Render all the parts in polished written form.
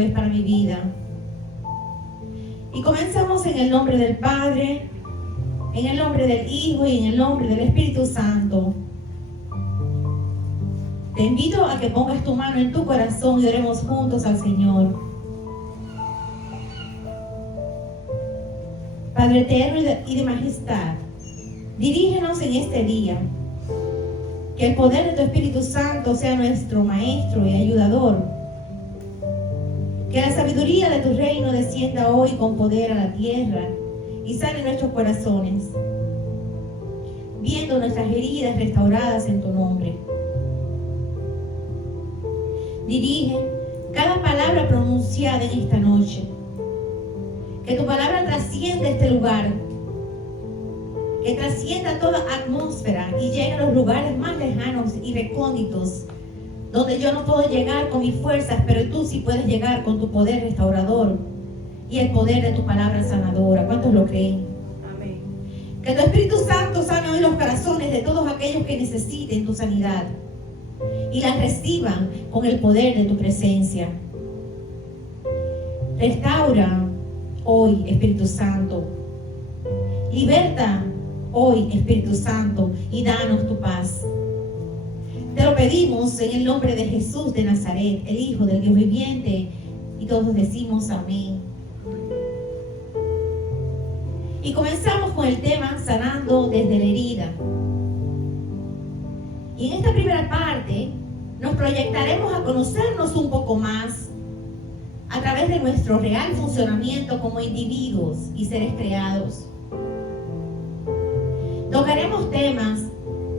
es para mi vida. Y comenzamos en el nombre del Padre, en el nombre del Hijo y en el nombre del Espíritu Santo. Te invito a que pongas tu mano en tu corazón y oremos juntos al Señor. Padre eterno y de majestad, dirígenos en este día. Que el poder de tu Espíritu Santo sea nuestro maestro y ayudador. Que la sabiduría de tu reino descienda hoy con poder a la tierra y sane nuestros corazones, viendo nuestras heridas restauradas en tu nombre. Dirige cada palabra pronunciada en esta noche. Que tu palabra trascienda este lugar, que trascienda toda atmósfera y llegue a los lugares más lejanos y recónditos, donde yo no puedo llegar con mis fuerzas, pero tú sí puedes llegar con tu poder restaurador y el poder de tu palabra sanadora. ¿Cuántos lo creen? Amén. Que tu Espíritu Santo sane hoy los corazones de todos aquellos que necesiten tu sanidad y las reciban con el poder de tu presencia. Restaura hoy, Espíritu Santo. Liberta hoy, Espíritu Santo, y danos tu paz. Te lo pedimos en el nombre de Jesús de Nazaret, el Hijo del Dios viviente, y todos decimos amén. Y comenzamos con el tema sanando desde la herida. Y en esta primera parte nos proyectaremos a conocernos un poco más a través de nuestro real funcionamiento como individuos y seres creados. Tocaremos temas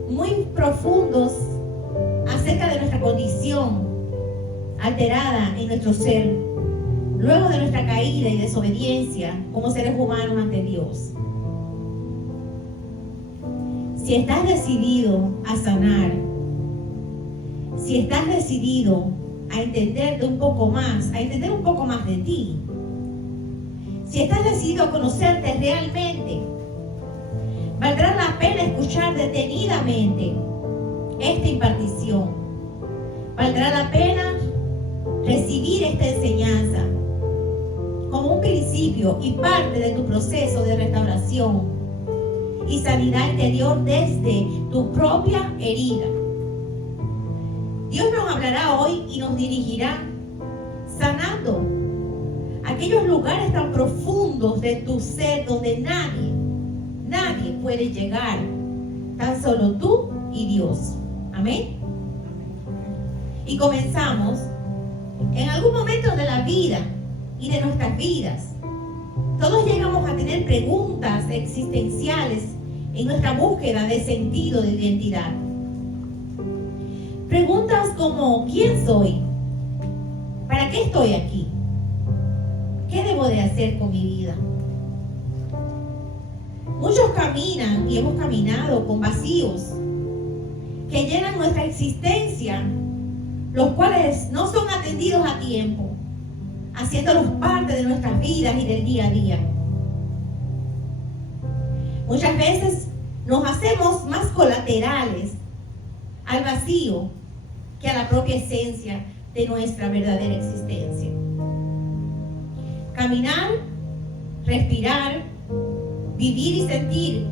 muy profundos acerca de nuestra condición alterada en nuestro ser, luego de nuestra caída y desobediencia como seres humanos ante Dios. Si estás decidido a sanar, si estás decidido a entenderte un poco más, a entender un poco más de ti, si estás decidido a conocerte realmente, valdrá la pena escuchar detenidamente esta impartición. Valdrá la pena recibir esta enseñanza como un principio y parte de tu proceso de restauración y sanidad interior desde tu propia herida. Dios nos hablará hoy y nos dirigirá sanando aquellos lugares tan profundos de tu ser donde nadie puede llegar, tan solo tú y Dios. Amén. Y comenzamos. En algún momento de la vida y de nuestras vidas, todos llegamos a tener preguntas existenciales en nuestra búsqueda de sentido de identidad. Preguntas como: ¿quién soy? ¿Para qué estoy aquí? ¿Qué debo de hacer con mi vida? Muchos caminan y hemos caminado con vacíos que llenan nuestra existencia, los cuales no son atendidos a tiempo, haciéndolos parte de nuestras vidas y del día a día. Muchas veces nos hacemos más colaterales al vacío que a la propia esencia de nuestra verdadera existencia. Caminar, respirar, vivir y sentir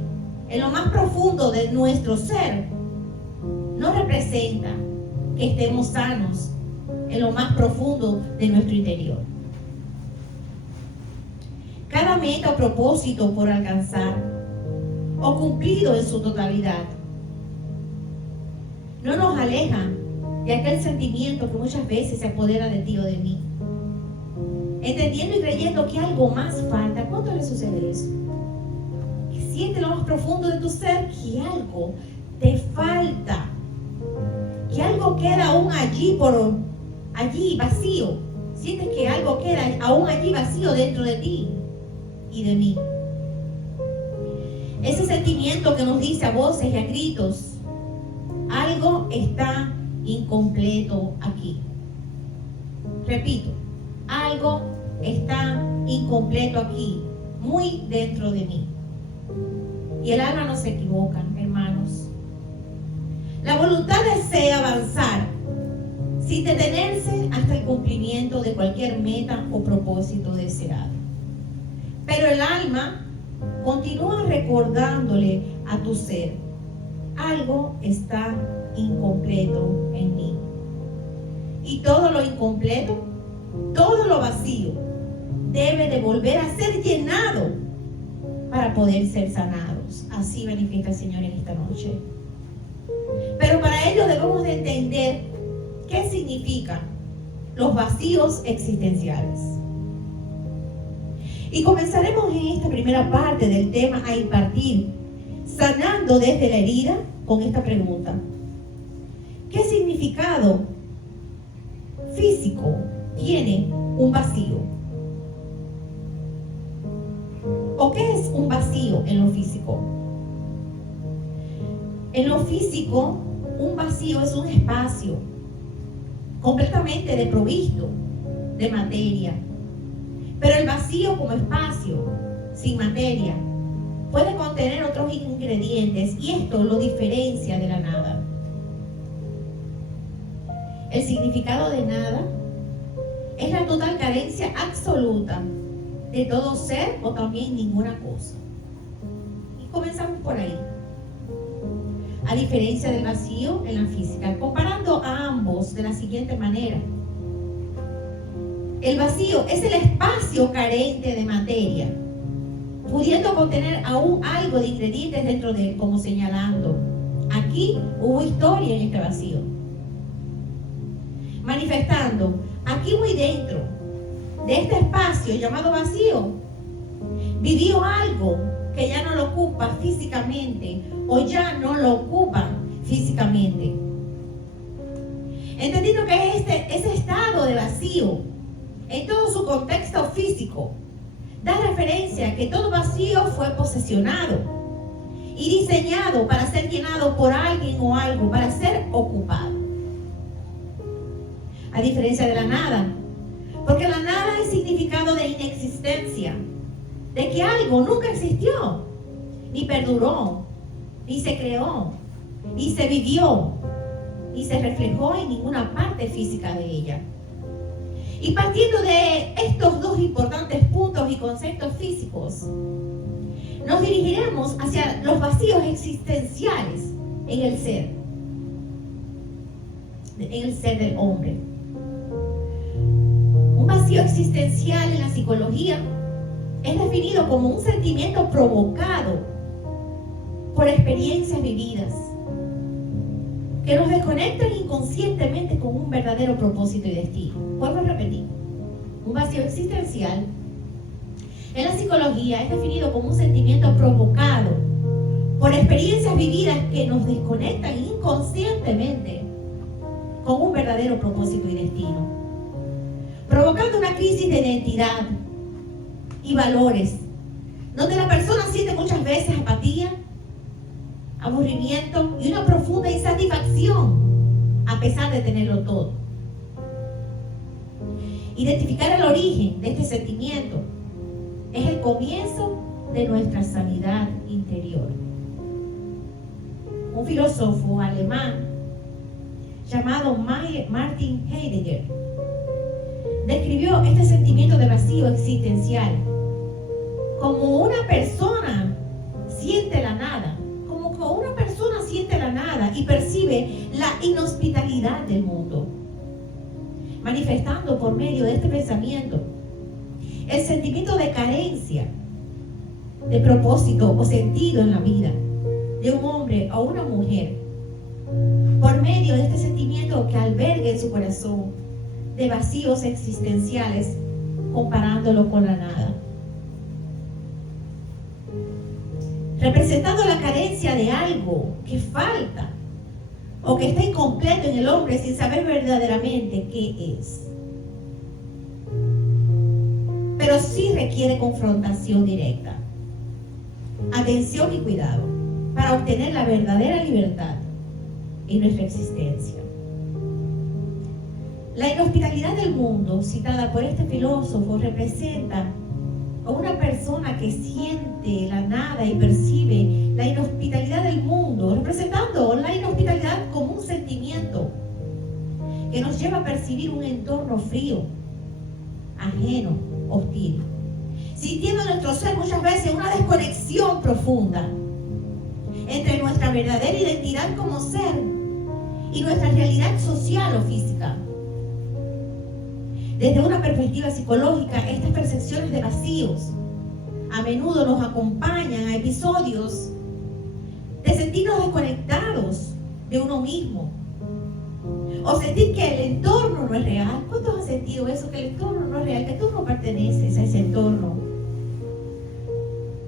en lo más profundo de nuestro ser no representa que estemos sanos en lo más profundo de nuestro interior. Cada meta o propósito por alcanzar o cumplido en su totalidad no nos aleja de aquel sentimiento que muchas veces se apodera de ti o de mí, entendiendo y creyendo que algo más falta. ¿Cuándo le sucede eso? Que siente lo más profundo de tu ser que algo te falta, que algo queda aún allí vacío. Sientes que algo queda aún allí vacío dentro de ti y de mí. Ese sentimiento que nos dice a voces y a gritos: algo está incompleto aquí. Repito, algo está incompleto aquí, muy dentro de mí. Y el alma no se equivoca, hermanos. La voluntad desea avanzar sin detenerse hasta el cumplimiento de cualquier meta o propósito deseado. Pero el alma continúa recordándole a tu ser: algo está incompleto en mí. Y todo lo incompleto, todo lo vacío, debe de volver a ser llenado para poder ser sanados. Así manifiesta el Señor en esta noche. Pero para ello debemos de entender qué significan los vacíos existenciales. Y comenzaremos en esta primera parte del tema a impartir, sanando desde la herida, con esta pregunta: ¿qué significado físico tiene un vacío? ¿O qué es un vacío en lo físico? En lo físico, un vacío es un espacio completamente desprovisto de materia. Pero el vacío como espacio, sin materia, puede contener otros ingredientes y esto lo diferencia de la nada. El significado de nada es la total carencia absoluta de todo ser o también ninguna cosa. Y comenzamos por ahí. A diferencia del vacío en la física, comparando a ambos de la siguiente manera: el vacío es el espacio carente de materia, pudiendo contener aún algo de ingredientes dentro de él, como señalando: aquí hubo historia en este vacío. Manifestando: aquí muy dentro de este espacio llamado vacío, vivió algo que ya no lo ocupa físicamente o ya no lo ocupa físicamente. Entendiendo que ese estado de vacío, en todo su contexto físico, da referencia a que todo vacío fue posesionado y diseñado para ser llenado por alguien o algo, para ser ocupado. A diferencia de la nada, porque la nada es significado de inexistencia, de que algo nunca existió, ni perduró, ni se creó, ni se vivió, ni se reflejó en ninguna parte física de ella. Y partiendo de estos dos importantes puntos y conceptos físicos, nos dirigiremos hacia los vacíos existenciales en el ser del hombre. Un vacío existencial en la psicología es definido como un sentimiento provocado por experiencias vividas que nos desconectan inconscientemente con un verdadero propósito y destino. Vuelvo a repetir: un vacío existencial en la psicología es definido como un sentimiento provocado por experiencias vividas que nos desconectan inconscientemente con un verdadero propósito y destino, provocando una crisis de identidad y valores, donde la persona siente muchas veces apatía, aburrimiento y una profunda insatisfacción a pesar de tenerlo todo. Identificar el origen de este sentimiento es el comienzo de nuestra sanidad interior. Un filósofo alemán llamado Martin Heidegger describió este sentimiento de vacío existencial como una persona siente la nada, como que una persona siente la nada y percibe la inhospitalidad del mundo, manifestando por medio de este pensamiento el sentimiento de carencia, de propósito o sentido en la vida de un hombre o una mujer, por medio de este sentimiento que alberga en su corazón de vacíos existenciales, comparándolo con la nada. Representando la carencia de algo que falta o que está incompleto en el hombre sin saber verdaderamente qué es. Pero sí requiere confrontación directa, atención y cuidado para obtener la verdadera libertad en nuestra existencia. La inhospitalidad del mundo, citada por este filósofo, representa a una persona que siente la nada y percibe la inhospitalidad del mundo, representando la inhospitalidad como un sentimiento que nos lleva a percibir un entorno frío, ajeno, hostil, sintiendo en nuestro ser muchas veces una desconexión profunda entre nuestra verdadera identidad como ser y nuestra realidad social o física. Desde una perspectiva psicológica, estas percepciones de vacíos a menudo nos acompañan a episodios de sentirnos desconectados de uno mismo, o sentir que el entorno no es real. ¿Cuántos han sentido eso? Que el entorno no es real, que tú no perteneces a ese entorno,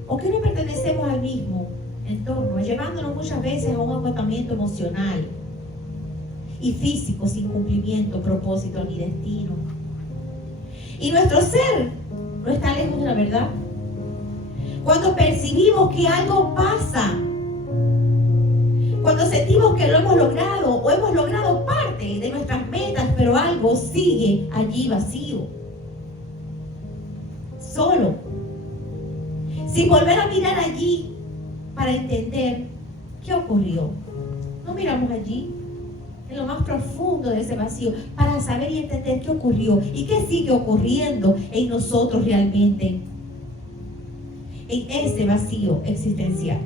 o que no pertenecemos al mismo entorno, llevándonos muchas veces a un agotamiento emocional y físico sin cumplimiento, propósito ni destino. Y nuestro ser no está lejos de la verdad. Cuando percibimos que algo pasa, cuando sentimos que lo hemos logrado o hemos logrado parte de nuestras metas, pero algo sigue allí vacío, solo, sin volver a mirar allí para entender qué ocurrió. No miramos allí, en lo más profundo de ese vacío, para saber y entender qué ocurrió y qué sigue ocurriendo en nosotros realmente, en ese vacío existencial.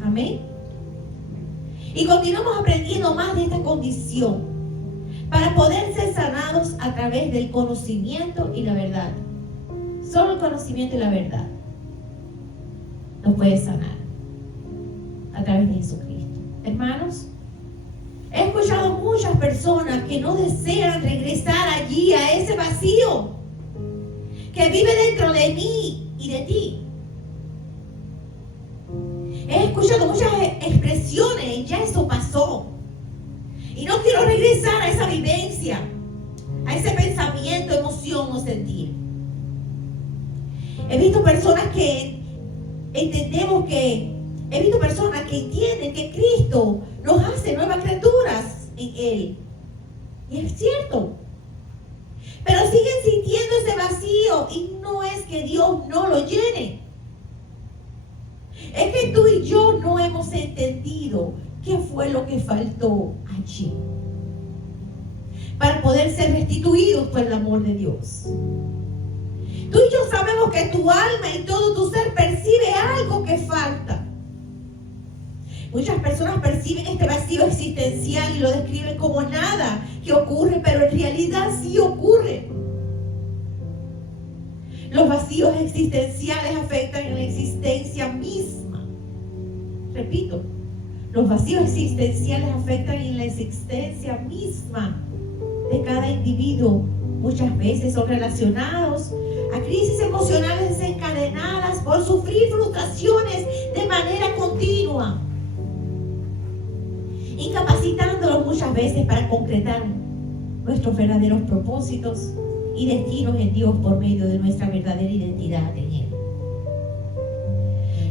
Amén. Y continuamos aprendiendo más de esta condición para poder ser sanados a través del conocimiento y la verdad. Solo el conocimiento y la verdad nos puede sanar a través de Jesucristo. Hermanos, he escuchado muchas personas que no desean regresar allí a ese vacío que vive dentro de mí y de ti. He escuchado muchas expresiones, ya eso pasó. Y no quiero regresar a esa vivencia, a ese pensamiento, emoción o sentir. He visto personas que entienden que Cristo nos hace nuevas criaturas en Él. Y es cierto. Pero siguen sintiendo ese vacío y no es que Dios no lo llene. Es que tú y yo no hemos entendido qué fue lo que faltó allí para poder ser restituidos por el amor de Dios. Tú y yo sabemos que tu alma y todo tu ser percibe algo que falta. Muchas personas perciben este vacío existencial y lo describen como nada que ocurre, pero en realidad sí ocurre. Los vacíos existenciales afectan en la existencia misma. Repito, los vacíos existenciales afectan en la existencia misma de cada individuo. Muchas veces son relacionados a crisis emocionales desencadenadas por sufrir frustraciones de manera continua, incapacitándolos muchas veces para concretar nuestros verdaderos propósitos y destinos en Dios por medio de nuestra verdadera identidad en Él.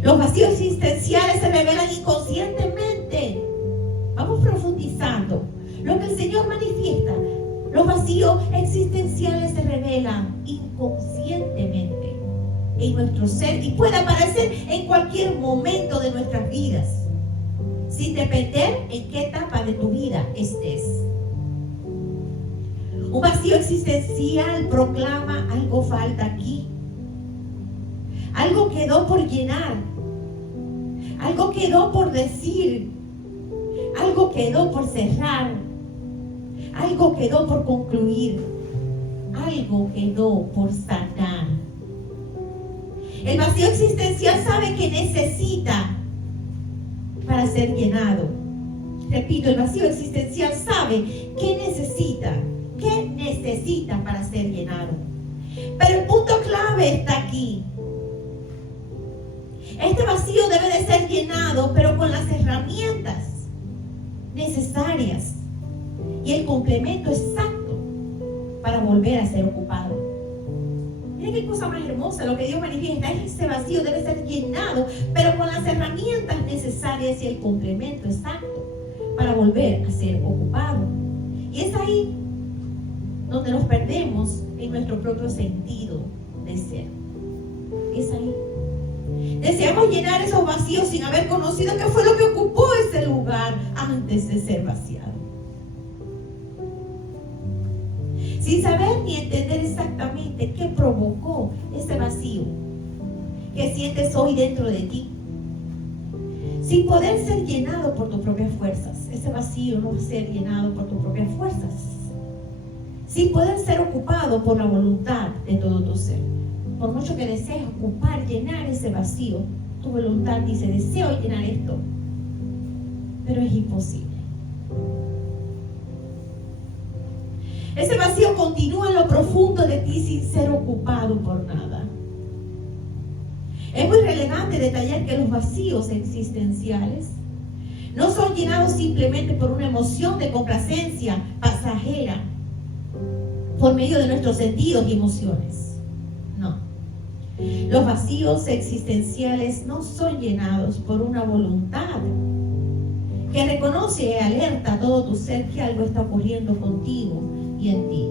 Los vacíos existenciales se revelan inconscientemente. Vamos profundizando. Lo que el Señor manifiesta, los vacíos existenciales se revelan inconscientemente en nuestro ser y puede aparecer en cualquier momento de nuestras vidas, sin depender en qué etapa de tu vida estés. Un vacío existencial proclama: algo falta aquí. Algo quedó por llenar. Algo quedó por decir. Algo quedó por cerrar. Algo quedó por concluir. Algo quedó por sanar. El vacío existencial sabe que necesita para ser llenado. Repito, el vacío existencial sabe que necesita para ser llenado. Pero el punto clave está aquí. Este vacío debe de ser llenado, pero con las herramientas necesarias y el complemento exacto para volver a ser ocupado. Miren qué cosa más hermosa lo que Dios manifiesta. Ese vacío debe ser llenado, pero con las herramientas necesarias y el complemento exacto para volver a ser ocupado. Y es ahí donde nos perdemos en nuestro propio sentido de ser. Es ahí. Deseamos llenar esos vacíos sin haber conocido qué fue lo que ocupó ese lugar antes de ser vaciado. sin saber ni entender exactamente qué provocó ese vacío que sientes hoy dentro de ti, sin poder ser llenado por tus propias fuerzas. Ese vacío no va a ser llenado por tus propias fuerzas, sin poder ser ocupado por la voluntad de todo tu ser. Por mucho que desees ocupar, llenar ese vacío, tu voluntad dice, deseo llenar esto, pero es imposible. Ese vacío continúa en lo profundo de ti sin ser ocupado por nada. Es muy relevante detallar que los vacíos existenciales no son llenados simplemente por una emoción de complacencia pasajera por medio de nuestros sentidos y emociones. No. Los vacíos existenciales no son llenados por una voluntad que reconoce y alerta a todo tu ser que algo está ocurriendo contigo y en ti.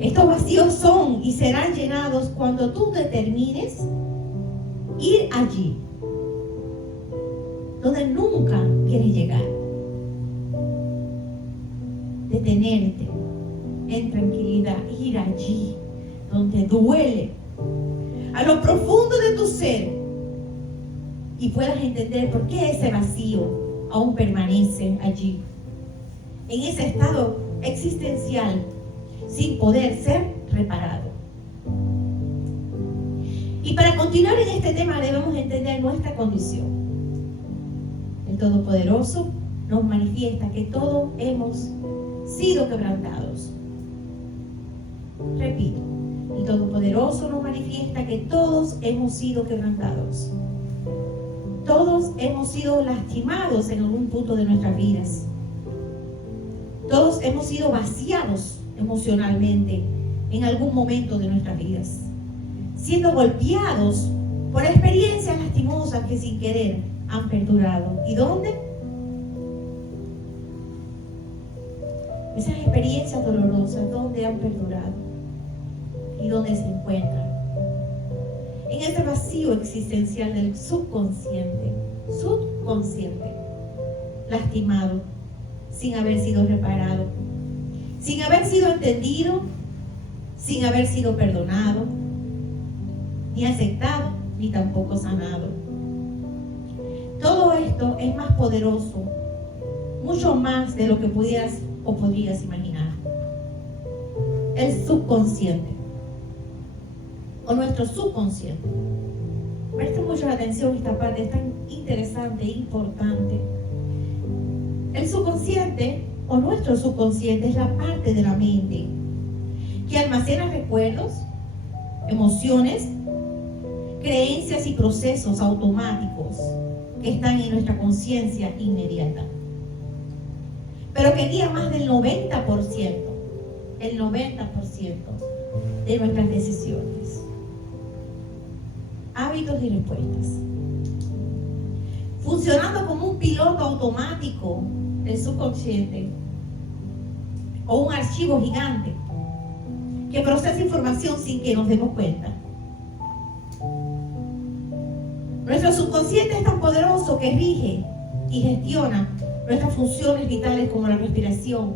Estos vacíos son y serán llenados cuando tú determines ir allí donde nunca quieres llegar. Detenerte en tranquilidad, ir allí donde duele, a lo profundo de tu ser, y puedas entender por qué ese vacío aún permanece allí, en ese estado existencial, sin poder ser reparado. Y para continuar en este tema debemos entender nuestra condición. El Todopoderoso nos manifiesta que todos hemos sido quebrantados. Repito, el Todopoderoso nos manifiesta que todos hemos sido quebrantados. Todos hemos sido lastimados en algún punto de nuestras vidas. Todos hemos sido vaciados emocionalmente en algún momento de nuestras vidas, siendo golpeados por experiencias lastimosas que sin querer han perdurado. ¿Y dónde? Esas experiencias dolorosas, ¿dónde han perdurado? ¿Y dónde se encuentran? En ese vacío existencial del subconsciente, lastimado, sin haber sido reparado, sin haber sido entendido, sin haber sido perdonado, ni aceptado, ni tampoco sanado. Todo esto es más poderoso, mucho más de lo que pudieras o podrías imaginar. El subconsciente, o nuestro subconsciente. Presta mucha atención a esta parte, es tan interesante e importante. El subconsciente, o nuestro subconsciente, es la parte de la mente que almacena recuerdos, emociones, creencias y procesos automáticos que están en nuestra conciencia inmediata, pero que guía más del 90% de nuestras decisiones, hábitos y respuestas. Funcionando como un piloto automático, el subconsciente, o un archivo gigante que procesa información sin que nos demos cuenta. Nuestro subconsciente es tan poderoso que rige y gestiona nuestras funciones vitales como la respiración,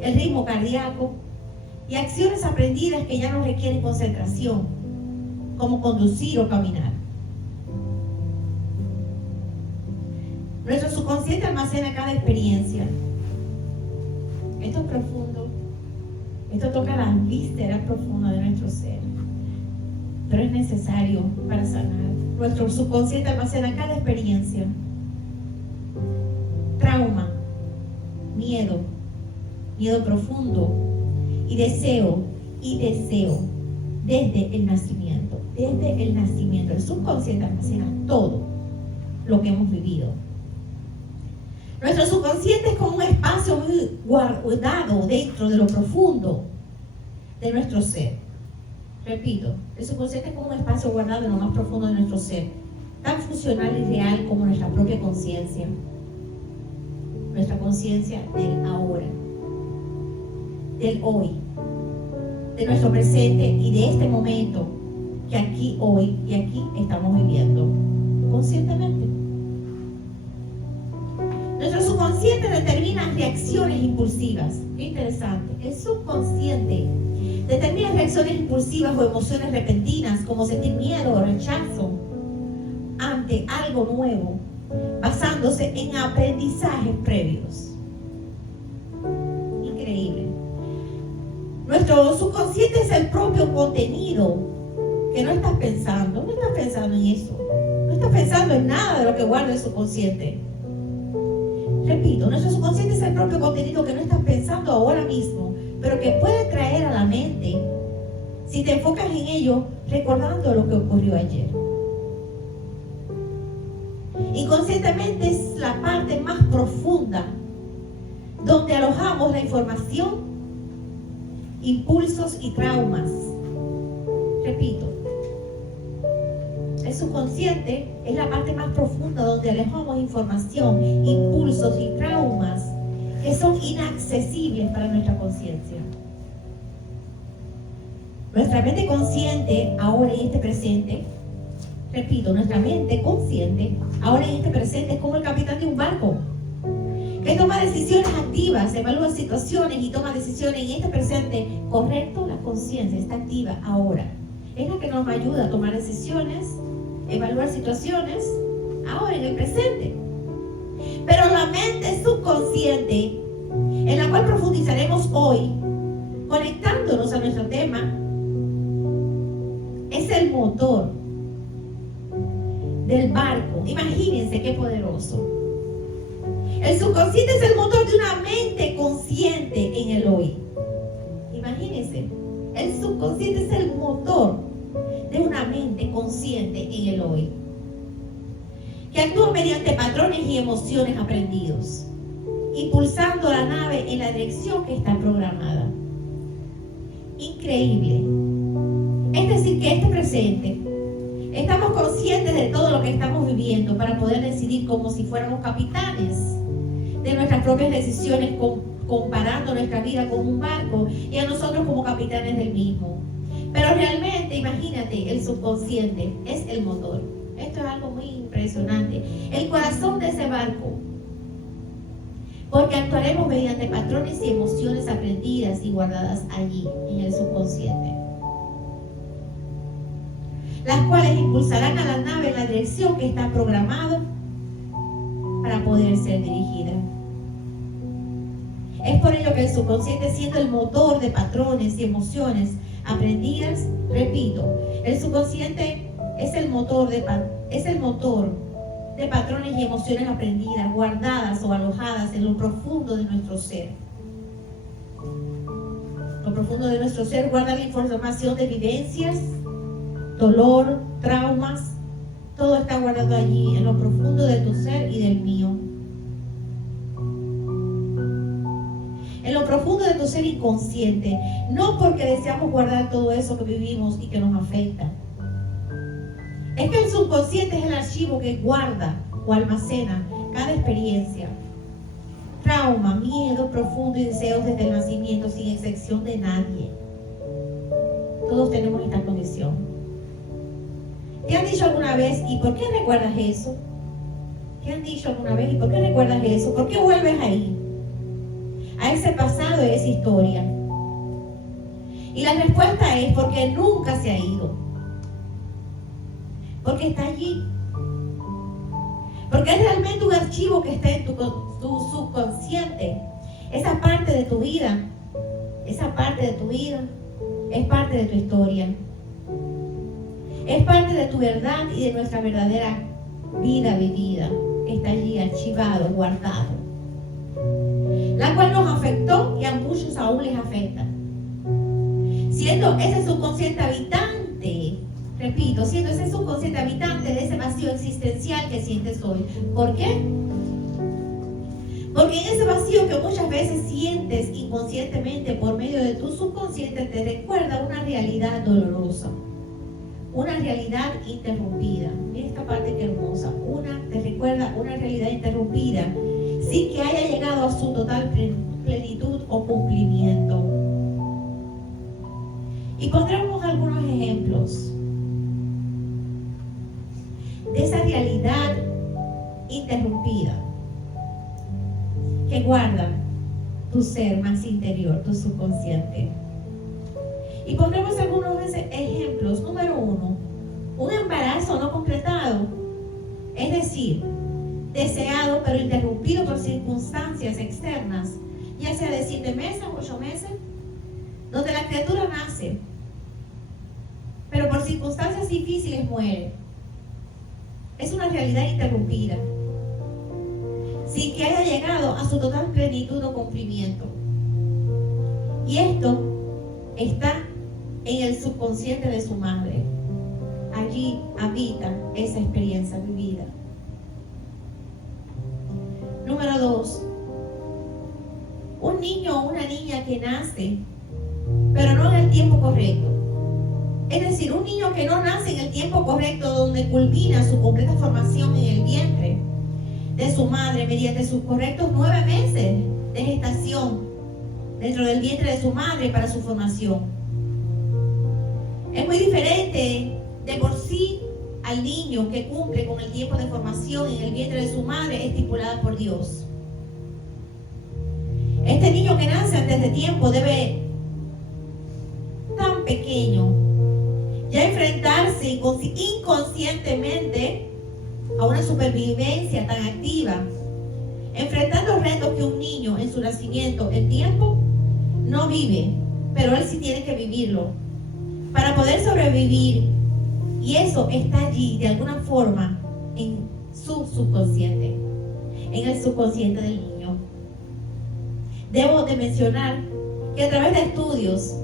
el ritmo cardíaco y acciones aprendidas que ya no requieren concentración, como conducir o caminar. Nuestro subconsciente almacena cada experiencia. Esto es profundo. Esto toca las vísceras profundas de nuestro ser, pero es necesario para sanar. Nuestro subconsciente almacena cada experiencia. Trauma, miedo profundo y deseo desde el nacimiento. El subconsciente almacena todo lo que hemos vivido. Nuestro subconsciente es como un espacio muy guardado dentro de lo profundo de nuestro ser. Repito, el subconsciente es como un espacio guardado en lo más profundo de nuestro ser, tan funcional y real como nuestra propia conciencia. Nuestra conciencia del ahora, del hoy, de nuestro presente y de este momento que aquí, hoy y aquí estamos viviendo conscientemente. Nuestro subconsciente determina reacciones impulsivas. Qué interesante. El subconsciente determina reacciones impulsivas o emociones repentinas, como sentir miedo o rechazo ante algo nuevo, basándose en aprendizajes previos. Increíble. Nuestro subconsciente es el propio contenido que no estás pensando. No estás pensando en eso. No estás pensando en nada de lo que guarda el subconsciente. Repito, nuestro subconsciente es el propio contenido que no estás pensando ahora mismo, pero que puede traer a la mente si te enfocas en ello recordando lo que ocurrió ayer. Inconscientemente es la parte más profunda donde alojamos la información, impulsos y traumas. Repito, el subconsciente es la parte más profunda donde alojamos información, impulsos y traumas que son inaccesibles para nuestra conciencia. Nuestra mente consciente, ahora en este presente, repito, nuestra mente consciente, ahora en este presente, es como el capitán de un barco, que toma decisiones activas, evalúa situaciones y toma decisiones en este presente. Correcto, la conciencia está activa ahora. Es la que nos ayuda a tomar decisiones, evaluar situaciones, ahora en el presente. Pero la mente subconsciente, en la cual profundizaremos hoy, conectándonos a nuestro tema, es el motor del barco. Imagínense qué poderoso. El subconsciente es el motor de una mente consciente en el hoy. Imagínense, el subconsciente es el motor de una mente consciente en el hoy, que actúa mediante patrones y emociones aprendidos, impulsando la nave en la dirección que está programada. Increíble. Es decir, que este presente estamos conscientes de todo lo que estamos viviendo para poder decidir como si fuéramos capitanes de nuestras propias decisiones, comparando nuestra vida con un barco y a nosotros como capitanes del mismo. Pero realmente, imagínate, el subconsciente es el motor. Esto es algo muy impresionante. El corazón de ese barco. Porque actuaremos mediante patrones y emociones aprendidas y guardadas allí, en el subconsciente, las cuales impulsarán a la nave en la dirección que está programada para poder ser dirigida. Es por ello que el subconsciente, siendo el motor de patrones y emociones aprendidas, repito, el subconsciente es el motor de patrones y emociones aprendidas, guardadas o alojadas en lo profundo de nuestro ser. Lo profundo de nuestro ser guarda la información de vivencias, dolor, traumas. Todo está guardado allí, en lo profundo de tu ser y del mío. En lo profundo de tu ser inconsciente, no porque deseamos guardar todo eso que vivimos y que nos afecta. Es que el subconsciente es el archivo que guarda o almacena cada experiencia, trauma, miedo profundo y deseos desde el nacimiento, sin excepción de nadie. Todos tenemos esta condición. ¿Te han dicho alguna vez, y por qué recuerdas eso? ¿Te han dicho alguna vez, y por qué recuerdas eso? ¿Por qué vuelves ahí? A ese pasado, a esa historia. Y la respuesta es porque nunca se ha ido. Porque está allí. Porque es realmente un archivo que está en tu subconsciente. Esa parte de tu vida, es parte de tu historia. Es parte de tu verdad y de nuestra verdadera vida vivida, que está allí archivado, guardado, la cual nos afectó y a muchos aún les afecta. Siendo ese subconsciente habitante, repito, siendo ese subconsciente habitante de ese vacío existencial que sientes hoy. ¿Por qué? Porque en ese vacío que muchas veces sientes inconscientemente por medio de tu subconsciente te recuerda una realidad dolorosa, una realidad interrumpida. Mira esta parte que hermosa. Te recuerda una realidad interrumpida sin que haya llegado a su total plenitud o cumplimiento. Y pondremos algunos ejemplos de esa realidad interrumpida. ser más interior, tu subconsciente. Y pondremos algunos ejemplos. Número 1, un embarazo no completado, es decir, deseado pero interrumpido por circunstancias externas, ya sea de 7 meses, 8 meses, donde la criatura nace, pero por circunstancias difíciles muere. Es una realidad interrumpida, sin que haya llegado a su total plenitud o cumplimiento. Y esto está en el subconsciente de su madre. Allí habita esa experiencia vivida. Número 2, un niño o una niña que nace, pero no en el tiempo correcto. Es decir, un niño que no nace en el tiempo correcto, donde culmina su completa formación en el vientre de su madre mediante sus correctos 9 meses de gestación dentro del vientre de su madre para su formación. Es muy diferente de por sí al niño que cumple con el tiempo de formación en el vientre de su madre estipulada por Dios. Este niño que nace antes de tiempo debe, tan pequeño, ya enfrentarse inconscientemente a una supervivencia tan activa, enfrentando retos que un niño en su nacimiento en tiempo no vive, pero él sí tiene que vivirlo para poder sobrevivir, y eso está allí de alguna forma en su subconsciente, en el subconsciente del niño. Debo de mencionar que a través de estudios,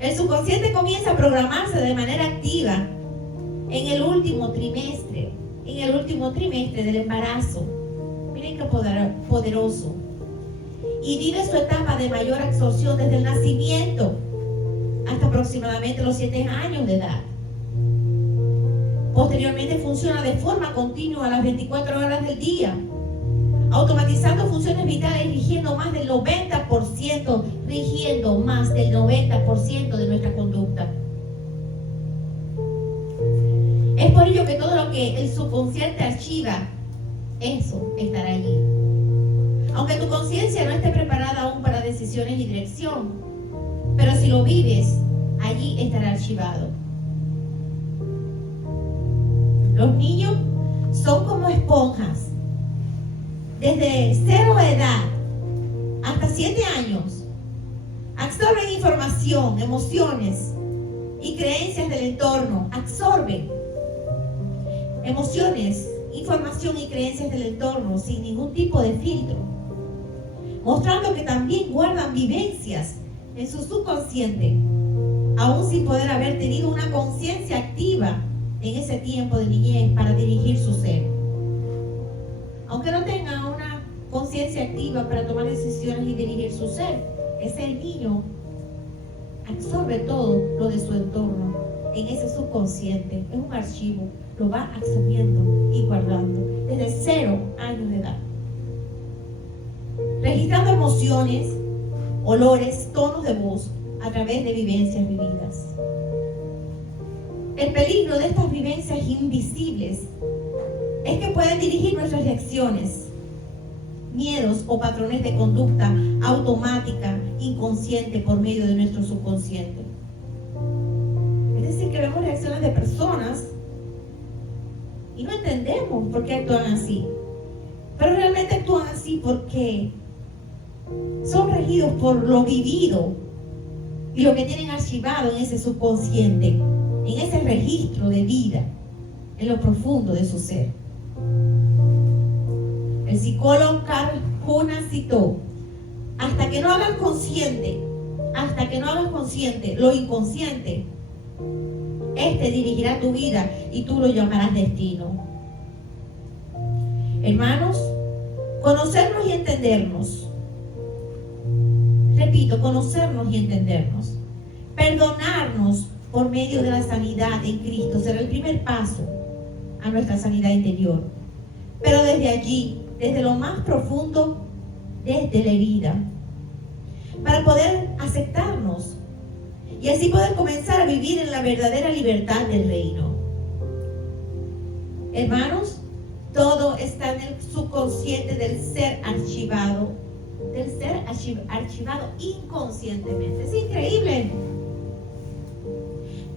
el subconsciente comienza a programarse de manera activa en el último trimestre del embarazo. Miren qué poderoso. Y vive su etapa de mayor absorción desde el nacimiento hasta aproximadamente los 7 años de edad. Posteriormente funciona de forma continua a las 24 horas del día, automatizando funciones vitales, rigiendo más del 90% de nuestra conducta. Es por ello que todo lo que el subconsciente archiva, eso estará allí. Aunque tu conciencia no esté preparada aún para decisiones y dirección, pero si lo vives, allí estará archivado. Los niños son como esponjas. Desde 0 edad hasta 7 años, absorben información, emociones y creencias del entorno. Absorben emociones, información y creencias del entorno sin ningún tipo de filtro, mostrando que también guardan vivencias en su subconsciente, aún sin poder haber tenido una conciencia activa en ese tiempo de niñez para dirigir su ser. Aunque no tengan una conciencia activa para tomar decisiones y dirigir su ser, ese niño absorbe todo lo de su entorno en ese subconsciente. Es un archivo, lo va absorbiendo y guardando desde 0 años de edad, registrando emociones, olores, tonos de voz a través de vivencias vividas. El peligro de estas vivencias invisibles es que pueden dirigir nuestras reacciones, miedos o patrones de conducta automática, inconsciente por medio de nuestro subconsciente. Es decir, que vemos reacciones de personas y no entendemos por qué actúan así, pero realmente actúan así porque son regidos por lo vivido y lo que tienen archivado en ese subconsciente, en ese registro de vida, en lo profundo de su ser. El psicólogo Carl Jung citó: hasta que no hagas consciente lo inconsciente, este dirigirá tu vida y tú lo llamarás destino. Hermanos, conocernos y entendernos. Repito, conocernos y entendernos. Perdonarnos por medio de la sanidad en Cristo será el primer paso a nuestra sanidad interior. Pero desde allí, desde lo más profundo, desde la herida, para poder aceptarnos y así poder comenzar a vivir en la verdadera libertad del reino. Hermanos, todo está en el subconsciente del ser archivado del ser archivado inconscientemente. Es increíble.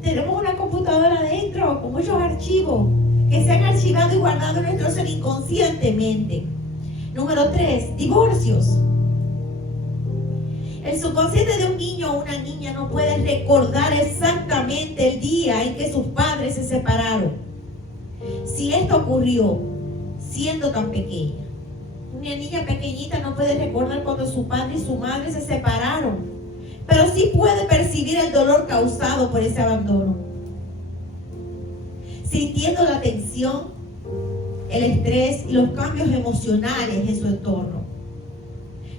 Tenemos una computadora adentro con muchos archivos que se han archivado y guardado en nuestro ser inconscientemente. Número 3, divorcios. El subconsciente de un niño o una niña no puede recordar exactamente el día en que sus padres se separaron. Si esto ocurrió siendo tan pequeña. Una niña pequeñita no puede recordar cuando su padre y su madre se separaron, pero sí puede percibir el dolor causado por ese abandono, sintiendo la tensión, el estrés y los cambios emocionales en su entorno.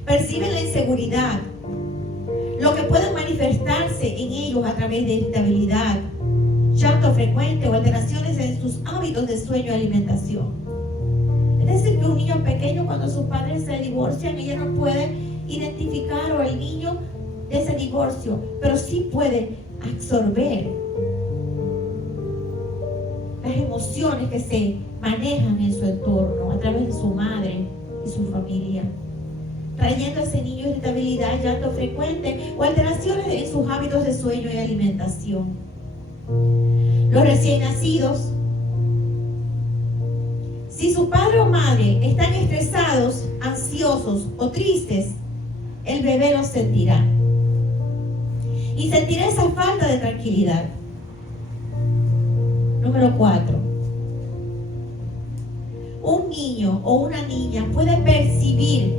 Perciben la inseguridad, lo que puede manifestarse en ellos a través de irritabilidad, llanto frecuente o alteraciones en sus hábitos de sueño y alimentación. Es decir, que un niño pequeño, cuando sus padres se divorcian, ella no puede identificar, o el niño, de ese divorcio, pero sí puede absorber las emociones que se manejan en su entorno a través de su madre y su familia, trayendo a ese niño irritabilidad, llanto frecuente o alteraciones en sus hábitos de sueño y alimentación. Los recién nacidos, si su padre o madre están estresados, ansiosos o tristes, el bebé los sentirá y sentirá esa falta de tranquilidad. Número 4. Un niño o una niña puede percibir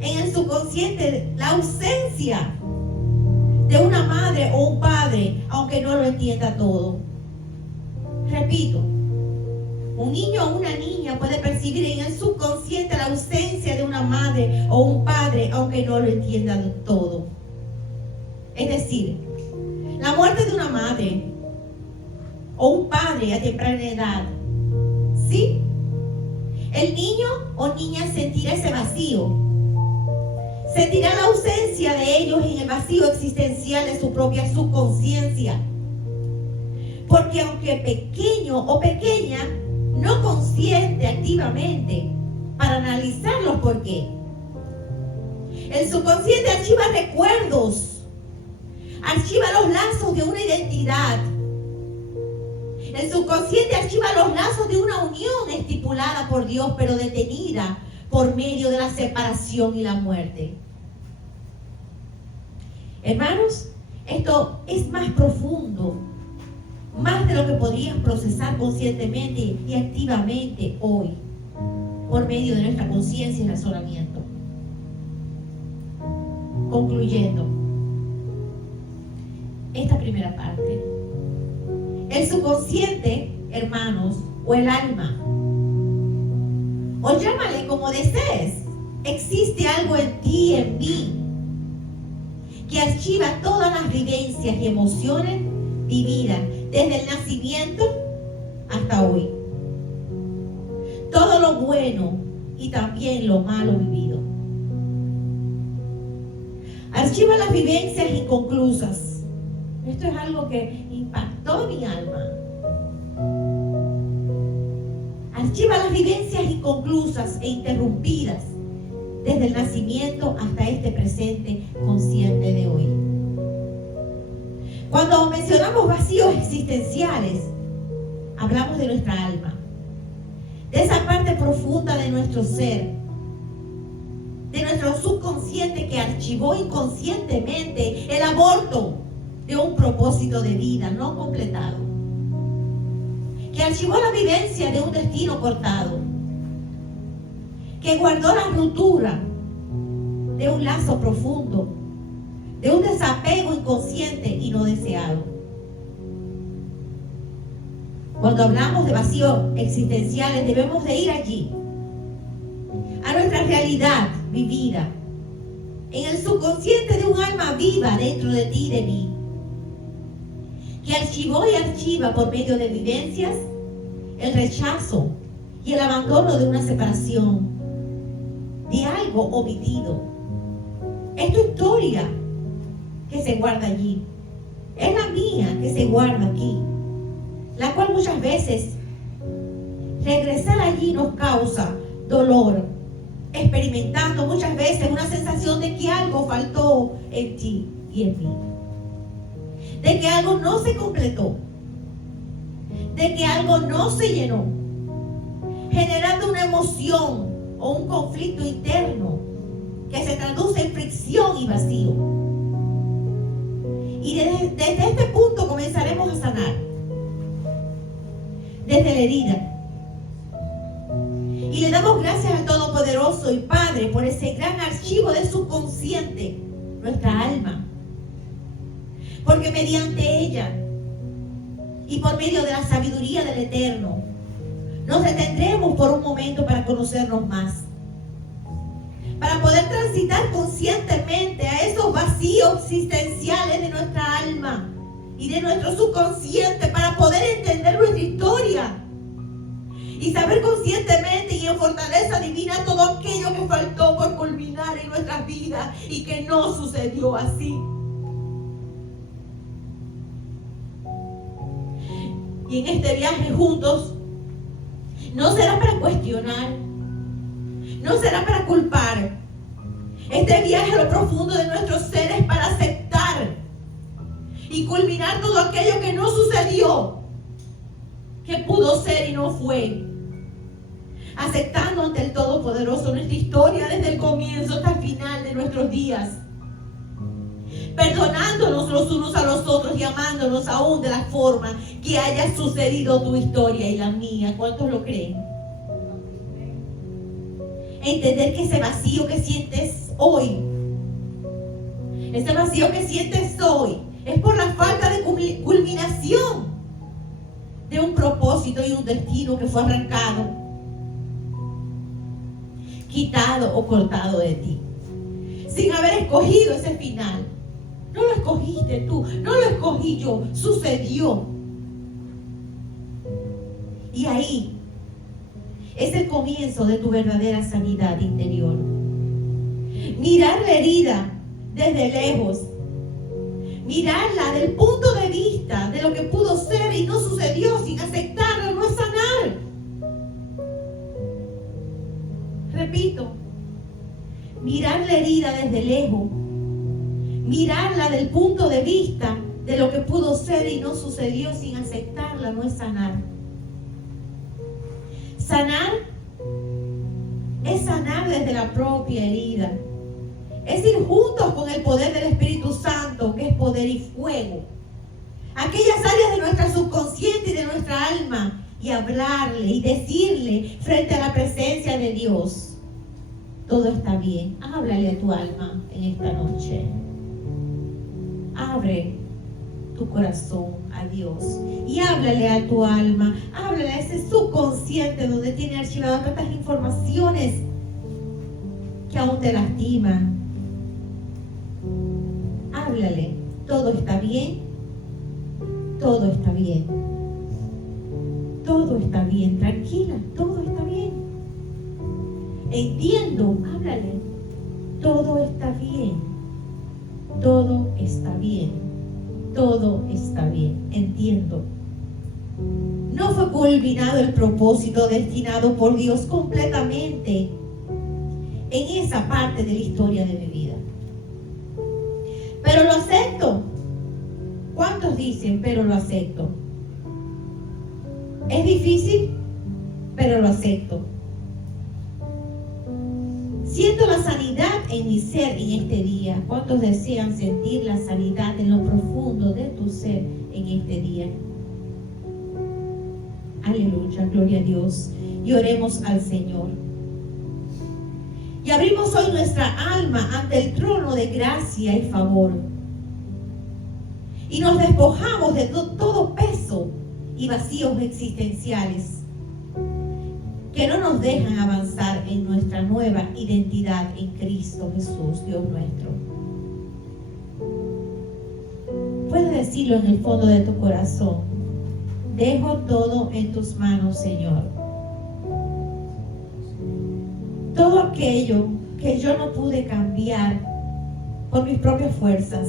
en el subconsciente la ausencia de una madre o un padre, aunque no lo entienda todo. Repito, un niño o una niña puede percibir en el subconsciente la ausencia de una madre o un padre, aunque no lo entienda todo. Es decir, la muerte de una madre o un padre a temprana edad, ¿sí? El niño o niña sentirá ese vacío. Sentirá la ausencia de ellos en el vacío existencial de su propia subconsciencia. Porque aunque pequeño o pequeña, no consciente activamente para analizar los por qué. El subconsciente archiva recuerdos, archiva los lazos de una identidad. El subconsciente archiva los lazos de una unión estipulada por Dios, pero detenida por medio de la separación y la muerte. Hermanos, esto es más profundo, más de lo que podrías procesar conscientemente y activamente hoy, por medio de nuestra conciencia y razonamiento. Concluyendo esta primera parte, el subconsciente, hermanos, o el alma, o llámale como desees, existe algo en ti, en mí, que archiva todas las vivencias y emociones vividas desde el nacimiento hasta hoy. Todo lo bueno y también lo malo vivido. Archiva las vivencias inconclusas. Esto es algo que impactó mi alma. Archiva las vivencias inconclusas e interrumpidas desde el nacimiento hasta este presente consciente de hoy. Cuando mencionamos vacíos existenciales, hablamos de nuestra alma, de esa parte profunda de nuestro ser, de nuestro subconsciente que archivó inconscientemente el aborto de un propósito de vida no completado, que archivó la vivencia de un destino cortado, que guardó la ruptura de un lazo profundo, de un desapego inconsciente y no deseado. Cuando hablamos de vacíos existenciales, debemos de ir allí, a nuestra realidad vivida, en el subconsciente de un alma viva dentro de ti y de mí, que archivó y archiva por medio de vivencias el rechazo y el abandono de una separación, de algo omitido. Es tu historia que se guarda allí. Es la mía que se guarda aquí, la cual muchas veces regresar allí nos causa dolor, experimentando muchas veces una sensación de que algo faltó en ti y en mí. De que algo no se completó. De que algo no se llenó. Generando una emoción o un conflicto interno que se traduce en fricción y vacío. Y desde este punto comenzaremos a sanar. Desde la herida. Y le damos gracias al Todopoderoso y Padre por ese gran archivo de subconsciente, nuestra alma. Porque mediante ella y por medio de la sabiduría del Eterno, nos detendremos por un momento para conocernos más. Para poder transitar conscientemente a esos vacíos existenciales de nuestra alma y de nuestro subconsciente, para poder entender nuestra historia y saber conscientemente y en fortaleza divina todo aquello que faltó por culminar en nuestras vidas y que no sucedió así. Y en este viaje juntos no será para cuestionar, no será para culpar. Este viaje a lo profundo de nuestros seres es para aceptar y culminar todo aquello que no sucedió, que pudo ser y no fue. Aceptando ante el Todopoderoso nuestra historia desde el comienzo hasta el final de nuestros días. Perdonándonos los unos a los otros y amándonos aún de la forma que haya sucedido tu historia y la mía. ¿Cuántos lo creen? Entender que ese vacío que sientes hoy, ese vacío que sientes hoy, es por la falta de culminación de un propósito y un destino que fue arrancado, quitado o cortado de ti, sin haber escogido ese final. No lo escogiste tú, no lo escogí yo, sucedió. Y ahí es el comienzo de tu verdadera sanidad interior. Mirar la herida desde lejos, mirarla del punto de vista de lo que pudo ser y no sucedió, sin aceptarla, no es sanar. Repito, mirar la herida desde lejos, mirarla del punto de vista de lo que pudo ser y no sucedió, sin aceptarla, no es sanar. Sanar es sanar desde la propia herida. Es ir juntos con el poder del Espíritu Santo, que es poder y fuego. Aquellas áreas de nuestra subconsciente y de nuestra alma, y hablarle y decirle frente a la presencia de Dios: todo está bien. Háblale a tu alma en esta noche. Abre tu corazón a Dios y háblale a tu alma, háblale a ese subconsciente donde tiene archivadas tantas informaciones que aún te lastiman. Háblale, todo está bien, todo está bien, todo está bien, tranquila, todo está bien. Entiendo, háblale, todo está bien, todo está bien. Todo está bien, entiendo. No fue culminado el propósito destinado por Dios completamente en esa parte de la historia de mi vida. Pero lo acepto. ¿Cuántos dicen, pero lo acepto? Es difícil, pero lo acepto. Siento la sanidad en mi ser en este día. ¿Cuántos desean sentir la sanidad en lo profundo de tu ser en este día? Aleluya, gloria a Dios. Y oremos al Señor. Y abrimos hoy nuestra alma ante el trono de gracia y favor. Y nos despojamos de todo peso y vacíos existenciales que no nos dejan avanzar en nuestra nueva identidad en Cristo Jesús, Dios nuestro. Puedes decirlo en el fondo de tu corazón: dejo todo en tus manos, Señor. Todo aquello que yo no pude cambiar por mis propias fuerzas,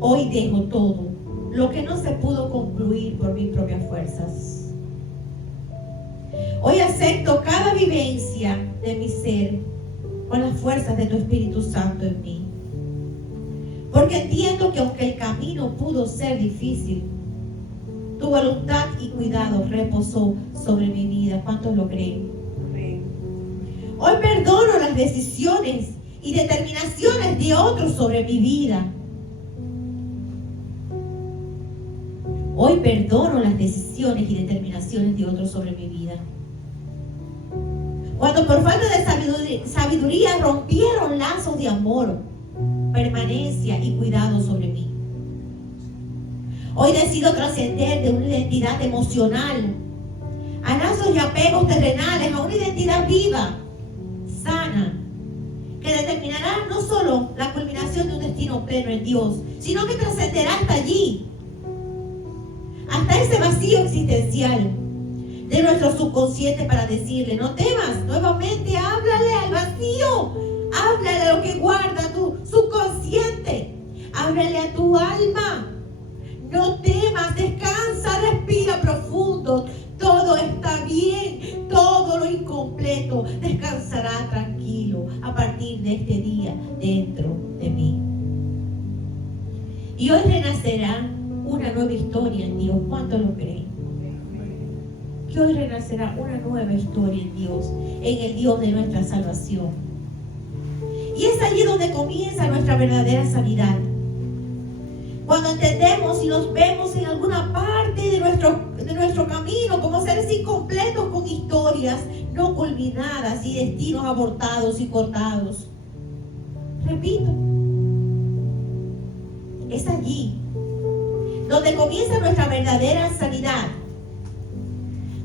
hoy dejo todo lo que no se pudo concluir por mis propias fuerzas. Hoy acepto cada vivencia de mi ser con las fuerzas de tu Espíritu Santo en mí. Porque entiendo que aunque el camino pudo ser difícil, tu voluntad y cuidado reposó sobre mi vida. ¿Cuántos lo creen? Hoy perdono las decisiones y determinaciones de otros sobre mi vida. Hoy perdono las decisiones y determinaciones de otros sobre mi vida. Cuando por falta de sabiduría rompieron lazos de amor, permanencia y cuidado sobre mí. Hoy decido trascender de una identidad emocional a lazos y apegos terrenales, a una identidad viva, sana, que determinará no solo la culminación de un destino pleno en Dios, sino que trascenderá hasta allí, hasta ese vacío existencial de nuestro subconsciente, para decirle: no temas. Nuevamente háblale al vacío, háblale a lo que guarda tu subconsciente, háblale a tu alma. No temas, descansa, respira profundo. Todo está bien, todo lo incompleto descansará tranquilo a partir de este día dentro de mí. Y hoy renacerá una nueva historia en Dios. ¿Cuánto lo creen? Que hoy renacerá una nueva historia en Dios, en el Dios de nuestra salvación. Y es allí donde comienza nuestra verdadera sanidad. Cuando entendemos y nos vemos en alguna parte de nuestro camino como seres incompletos, con historias no culminadas y destinos abortados y cortados. Repito, es allí donde comienza nuestra verdadera sanidad.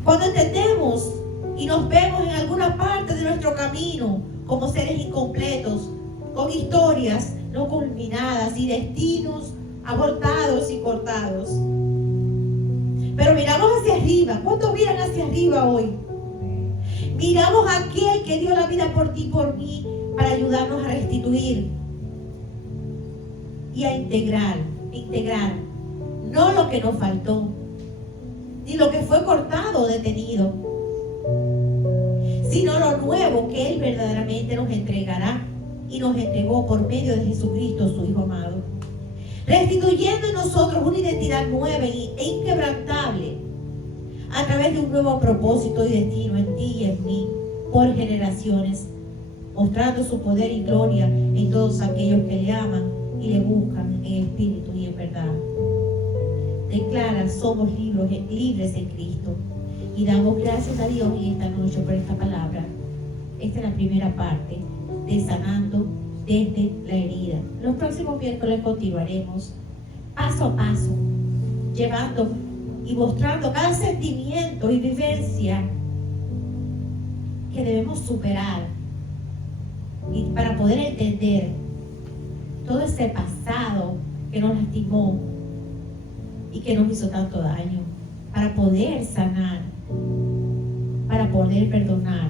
Cuando entendemos y nos vemos en alguna parte de nuestro camino como seres incompletos, con historias no culminadas y destinos abortados y cortados. Pero miramos hacia arriba. ¿Cuántos miran hacia arriba hoy? Miramos a aquel que dio la vida por ti y por mí, para ayudarnos a restituir y a integrar no lo que nos faltó, ni lo que fue cortado o detenido, sino lo nuevo que Él verdaderamente nos entregará y nos entregó por medio de Jesucristo, su Hijo amado, restituyendo en nosotros una identidad nueva e inquebrantable a través de un nuevo propósito y destino en ti y en mí por generaciones, mostrando su poder y gloria en todos aquellos que le aman y le buscan en espíritu y en verdad. Declara: somos libres en Cristo. Y damos gracias a Dios en esta noche por esta palabra. Esta es la primera parte de Sanando desde la herida. Los próximos miércoles continuaremos paso a paso, llevando y mostrando cada sentimiento y vivencia que debemos superar, y para poder entender todo ese pasado que nos lastimó y que nos hizo tanto daño, para poder sanar, para poder perdonar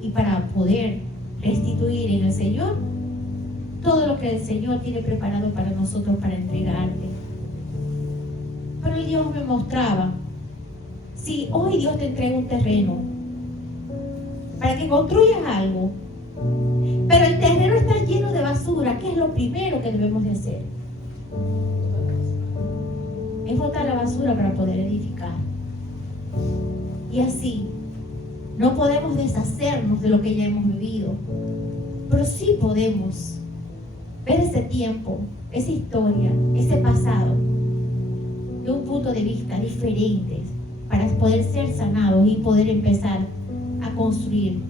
y para poder restituir en el Señor todo lo que el Señor tiene preparado para nosotros, para entregarte. Pero Dios me mostraba: si hoy Dios te entrega un terreno para que construyas algo, pero el terreno está lleno de basura, ¿qué es lo primero que debemos de hacer? Es botar la basura para poder edificar. Y así no podemos deshacernos de lo que ya hemos vivido, pero sí podemos ver ese tiempo, esa historia, ese pasado de un punto de vista diferente, para poder ser sanados y poder empezar a construir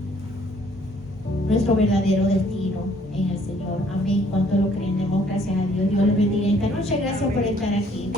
nuestro verdadero destino en el Señor. Amén. ¿Cuánto lo creen? Demos gracias a Dios. Dios les bendiga esta noche. Gracias por estar aquí.